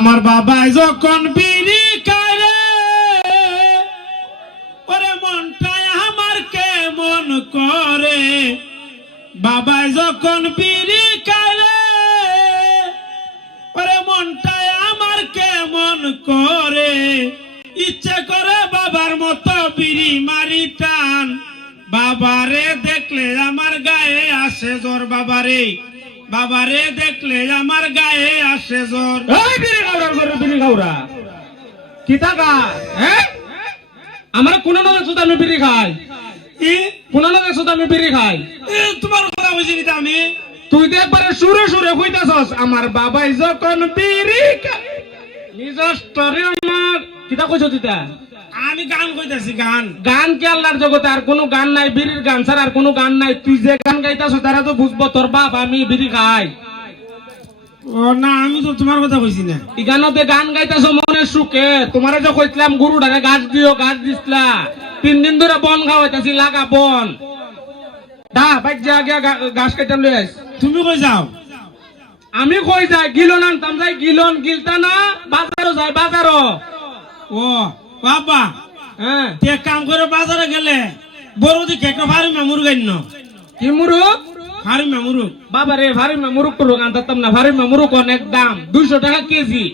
আমার বাবা যখন বিড়ি করে ওরে মনটাই আমার কেমন করে? বাবা যখন বিড়ি করে ওরে মনটাই আমার কেমন করে? ইচ্ছে করে বাবার মতো বিড়ি মারি টান। বাবারে দেখলে আমার গায়ে আসে জ্বর, বাবারে। বাবারে দেখলে আমার গায়ে আসে জ্বর। এই বিড়ি খাওয়ার করে বিড়ি খাওয়া কি টাকা হ্যাঁ? আমার কোন না দেখছ আমি বিড়ি খাই। ই, কোন না দেখছ আমি বিড়ি খাই। এ, তোমার কথা বুঝি নি আমি। তুই তো একবারে সুরে সুরে কইতাছস আমার বাবাই যখন বিড়ি খায়। নিজের স্টোরি আমার কিতা কইছ তিতা আমি গান কইতাছি গান। গান কি আল্লাহর জগতে? আর কোনো গান নাই বিড়ির গান ছাড়া আর কোনো গান নাই। তুই যে গান গাইতাছ তারা তো বুঝব তোর বাপ আমি বিড়ি খাই। ও না আমি তো তোমার কথা কইছি না। গান গাইতাছ সুখে? তোমারে যে কইছিলাম গরুটাকে গাছ দিও গাছ দিসলা তিন দিন ধরে বন খাওয়াইতাছি লাগা বন। দা বাইক যা গিয়া গা- গাছ কাইতাম লই আইস। তুমি কই যাও? আমি কই যাই? গিলন আনতাম যাই গিলন গিলতা না? বাজারও যাই বাজারও। ও। বাবা হ্যাঁ। তে কাম করে বাজারে গেলে বড় দিকে একটা ভারী মেমুর গাইন কি মুরুক ভারী মেমুরু বাবা রে ভারী মুরুক তো আনতাম না। ভারী মুরুক অনেক দাম। দুইশো টাকা কেজি।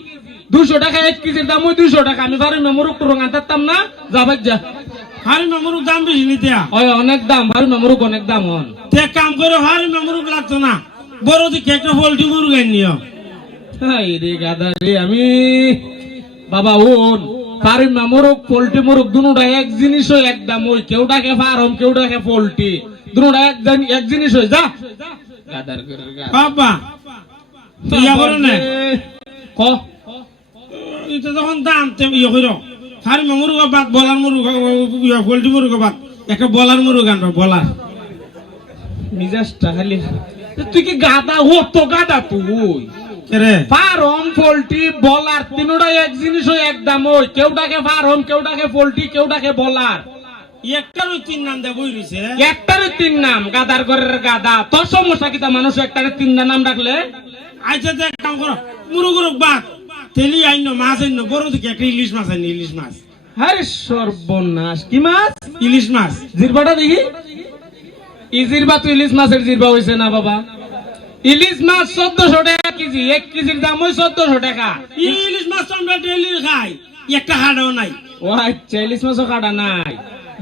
দুইশো টাকা এক কেজির দাম ওই দুইশো টাকা। আমি ভারী মুরুক তো আনতাম না। যা বাইক যা। ভারী মেমুরু দাম বেশি নিতে ওই অনেক দাম। ভারী মুরুক অনেক দাম হন। তে কাম করে ভারী মেমুরু লাগতো না। বড় দিকে একটা পোল্ট্রি মুরু গাইন নিও রে গাদা রে আমি। বাবা ওন ফার্ম মুরুক পোল্ট্রি মুরুক দুনুটা এক জিনিস হয় এক দাম। ওই কেউটাকে ফার্ম কেউটাকে পোল্ট্রি। দুনুটা এক এক জিনিস হয় যা। গাদার বাবা ইয়া করে না। ক? এটা যখন দাম তে ইয়ে করো ভারী মেমুরু বাদ বলার মুরু পোল্ট্রি মুরু বাদ। একটা বলার মুরু গান বলার। মিজাজটা খালি তুই কি গাদা? ও তো গাদা তুই। ফার্ম পোল্ট্রি বলার তিনোটা এক জিনিস এক দাম ওই। কেউটাকে ফার্ম কেউটাকে পোল্ট্রি কেউটাকে বলার। একটার তিন নাম তিন নাম গাদার ঘরের গাদা। তোর সমস্যা কিতা মানুষ একটার তিনটা নাম রাখলে আচ্ছা কাম করো। মুরু গুরু বাদ তেলি আইন মাছ আইন বড় দিকে একটা ইলিশ মাছ আইন ইলিশ মাছ। আরে সর্বনাশ কি মাছ? ইলিশ মাছ। জিরবাটা দেখি। ই জিরবা তো ইলিশ মাছের জিরবা হয়েছে না বাবা। ইলিশ মাছ চোদ্দশো টাকা কেজি এক কেজির দাম ওই চোদ্দশো টাকা। ইলিশ মাছ আমরা ডেলি খাই একটা হাড়াও নাই। ও আচ্ছা ইলিশ মাছও কাটা নাই।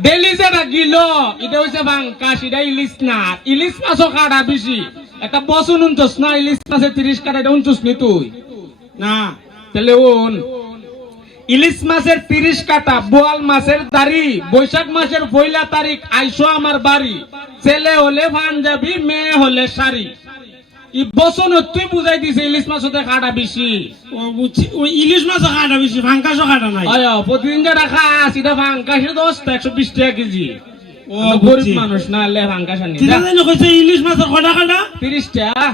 ডেলি যেটা গিলো এটা হচ্ছে বাঙ্কাশ এটা ইলিশ না। ইলিশ মাছও কাটা বেশি। একটা বসুন উনচস না ইলিশ মাছের তিরিশ কাটা এটা উনচস নি তুই? না। তাহলে ওন ইলিশ মাছের তিরিশ কাটা বোয়াল মাছের দাড়ি বৈশাখ মাসের পয়লা তারিখ আইসো আমার বাড়ি। ছেলে হলে পাঞ্জাবি মেয়ে হলে শাড়ি। ই বসন তুই বুঝাই দিছে ইলিশ মাছ হতে কাটা বেশি ও বুঝছি ওই ইলিশ মাছও খাটা বেশি ফাঙ্কাসও খাটা নাই। আয় প্রতিদিন যেটা খাস এটা ভাঙ্কাশে দশ একশো বিশ টাকা কেজি। ও গরিব মানুষ না হলে ভাঙ্কাশ আনি তিনা জানি কইছে ইলিশ মাছের কটা কাটা? তিরিশ টাকা।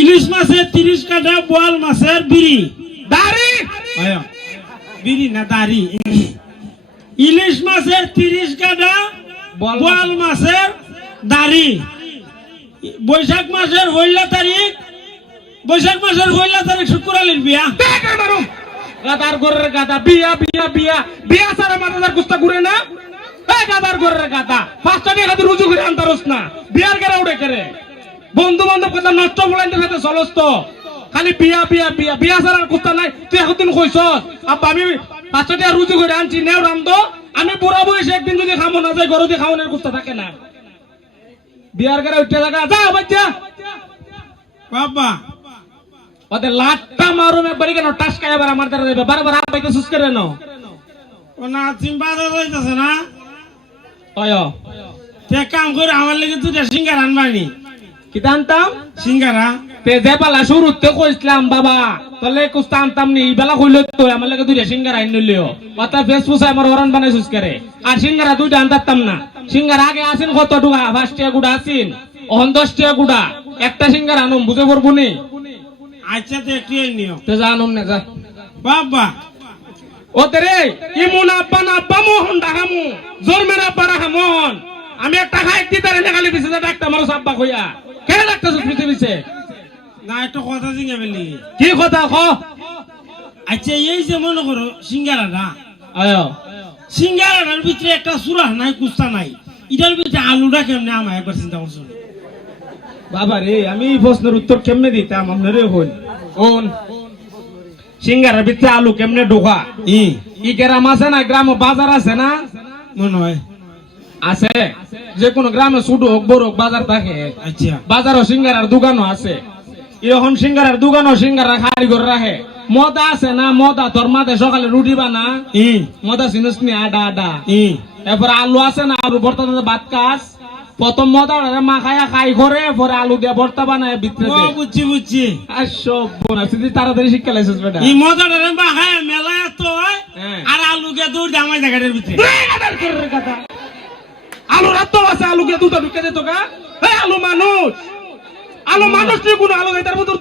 ইলিশ মাছের তিরিশ কাটা বোয়াল মাছের বিড়ি দাড়ি! ওই বিড়ি না দাড়ি। ইলিশ মাছের তিরিশ কাটা বোয়াল মাছের দাড়ি। বৈশাখ মাসের পয়লা তারিখ, বৈশাখ মাসের পয়লা তারিখ শুক্রালির বিয়া। গাদার ঘরের গাদা, বিয়া বিয়া বিয়া। বিয়া সারা মাথার গুস্তা ঘুরে না? এই গাদার ঘরের গাদা টাকা দিয়ে রুজু করে আনতারস না। বিয়ার গেরা উড়ে করে বন্ধু বান্ধব কথা নষ্ট বলাইতে খেতে চলস তো। খালি বিয়া বিয়া বিয়া। বিয়া সারার গুস্তা নাই। তুই একদিন কইস আব্বা, আমি পাঁচটা টাকা রুজু করে আনছি, নেও রান্ধ। আমি বুড়া বয়সে একদিন যদি খামো না যাই ঘরে খাওয়ানোর গুস্তা থাকে না। বিয়ার গেরা উঠতে লাগা যা বাচ্চা। বাবা। ওদের লাটটা মারুম একবারই কেন? টাসকায় আবার আমার দ্বারা দেবে। বারবার হাত পাইতে সুস করে নাও। ও না তুমি বাজার যাইতেছে না? অয়। তে কাম করে আমার লেগে দুটা সিঙ্গার আনবানি। কি আনতাম? সিঙ্গারা। তে যে পালা শুরুতে কইছিলাম বাবা তাহলে কুস্তা আনতাম নি বেলা কইল তো আমার লাগে দুইটা সিঙ্গারা আইন নিলিও অর্থাৎ ফেসবুক আমার ওরান বানাই সুস করে। আর সিঙ্গারা দুইটা আনতাম না। সিঙ্গারা আগে আসেন কত টুকা টাকা গুড়া আসিন। অহন গুড়া। একটা সিঙ্গারা আনুম বুঝে পড়ব নি? আচ্ছা তো একটু নিও। তে যা আনুম না যা। বাবা। ও তেরে ইমুন আব্বা না আব্বা মোহন ডাকামু জোর মেরে আব্বা ডাকা মোহন। আমি একটা খাই একটি তারে নেগালি দিছে যে ডাক্তার মানুষ আব্বা কইয়া কেন ডাক্তার পৃথিবীছে না একটা কথা জিঙ্গে কি কথা ক? আচ্ছা এই যে মনে করো সিঙ্গারাটা আয়ো। সিঙ্গারাটার ভিতরে একটা সুরা নাই কুস্তা নাই। এটার ভিতরে আলুটা কেমনে আমার একবার চিন্তা করছ? বাবা রে আমি এই প্রশ্নের উত্তর কেমনে দিতাম? আপনারে হন সিঙ্গারের ভিতরে আলু কেমনে ঢোকা? ই। ই গ্রাম আছে না গ্রাম বাজার আছে না? মনে হয়। আছে। যে কোনো গ্রামে ছোট হোক বড় হোক বাজার থাকে। আচ্ছা। বাজারও সিঙ্গারার দোকানও আছে। এরকম সিঙ্গারার দোকানও সিঙ্গারা কারিগর রাখে। মদা আছে না মদা তোর মাথায় সকালে রুটি বানা। ই। মদা চিনিস নি? আডা আডা ই। এরপরে আলু আছে না আলু ভর্তা ভাত কাজ প্রথম মদা মা খায়া খাই করে পরে আলু দিয়ে ভর্তা বানায় ভিতরে ও বুঝছি বুঝছি। আর সব বোনা তুই তাড়াতাড়ি শিক্ষা লাইছিস বেটা। এই মজাটা বাহায় মেলা এত হয় হ্যাঁ। আর আলুকে দৌড় জামাই জায়গাটার ভিতরে। আলু রাত আছে আলু কে দুটা ঢুকে যেত গা। এই আলু মানুষ। আলু মানুষ তুই কোন আলু এটার মধ্যে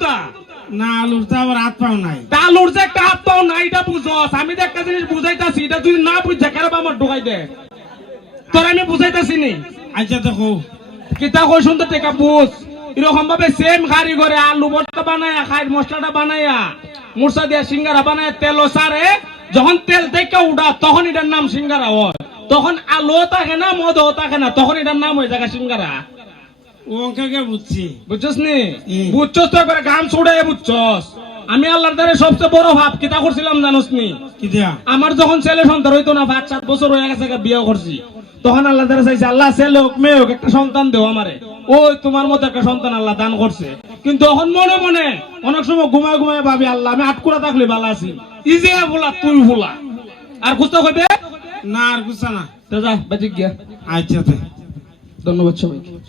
না আলুর তো আবার হাত পাও নাই। আলুর যে একটা হাত পাও না এটা বুঝস। আমি তো একটা জিনিস বুঝাইতাছি এটা তুই না বুঝছে কেন আমার ঢুকাই দে। তোর আমি বুঝাইতাছি নি? আচ্ছা দেখো। কিতা কই সুন্দর টেকা বুঝ। এরকম ভাবে সেম খারি করে আলু ভর্তা বানায়া খাই মশলাটা বানায়া মুরসা দিয়া সিঙ্গারা বানায় তেল সারে যখন তেল থেকে উঠা তখন এটার নাম সিঙ্গারা হয়। তখন আলুও থাকে না মদও থাকে না তখন এটার নাম হয়ে যায় সিঙ্গারা। বুঝছি। বুঝছস নি? হুম। বুঝছস তো একবার গাম ছুড়ে বুঝছস। আমি আল্লাহর দ্বারে সবচেয়ে বড় ভাব কিতা করছিলাম জানোস নি? আমার যখন ছেলে সন্তান হইতো না পাঁচ সাত বছর হয়ে গেছে বিয়ে করছি। তখন আল্লাহ দ্বারা চাইছে আল্লাহ ছেলে হোক মেয়ে হোক একটা সন্তান দেও আমারে। ওই তোমার মতো একটা সন্তান আল্লাহ দান করছে। কিন্তু এখন মনে মনে অনেক সময় ঘুমায় ঘুমায় ভাবি আল্লাহ আমি আটকুরা থাকলে ভালো আছি। ইজে ভোলা তুই ভোলা। আর খুঁজতে কইবে? না আর গুছা না। যা বাজিক গিয়া। আচ্ছা ধন্যবাদ সবাইকে।